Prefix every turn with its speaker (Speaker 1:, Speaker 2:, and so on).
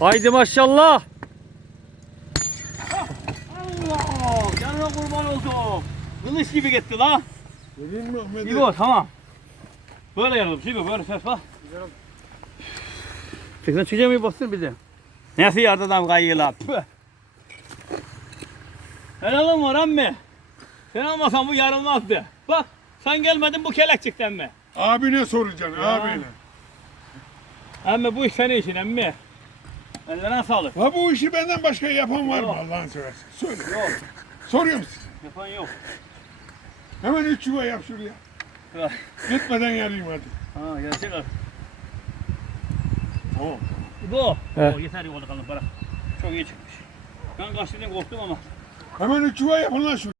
Speaker 1: Haydi maşallah. Allah! Canına kurban oldum. Kılıç gibi gitti la.
Speaker 2: Görün mü Ahmet'i?
Speaker 1: İbo tamam. Böyle yaralım. Şimdi böyle ses bak. Çıksın çıkacak mı baksın bir de. Nasıl yardı adam kayıyla? Püh. Helalım var emmi. Sen olmasan bu yarılmazdı. Bak sen gelmedin bu kelek çıktı emmi.
Speaker 2: Abine soracaksın abine.
Speaker 1: Emmi bu iş senin işin emmi. Ellerine sağlık.
Speaker 2: Ha bu işi benden başka yapan var mı
Speaker 1: Yok.
Speaker 2: Allah'ını seversen? Söyle.
Speaker 1: Yok.
Speaker 2: Soruyorum size.
Speaker 1: Yapan yok.
Speaker 2: Hemen üç yuva yap şuraya.
Speaker 1: Ya.
Speaker 2: Gitmeden yarayım hadi.
Speaker 1: Ha gerçek al.
Speaker 2: Oo.
Speaker 1: Bu.
Speaker 3: He.
Speaker 1: O yeter yok bakalım bırak. Çok iyi çıkmış. Ben kaçtığından korktum ama.
Speaker 2: Hemen üç yuva yapın lan şuraya.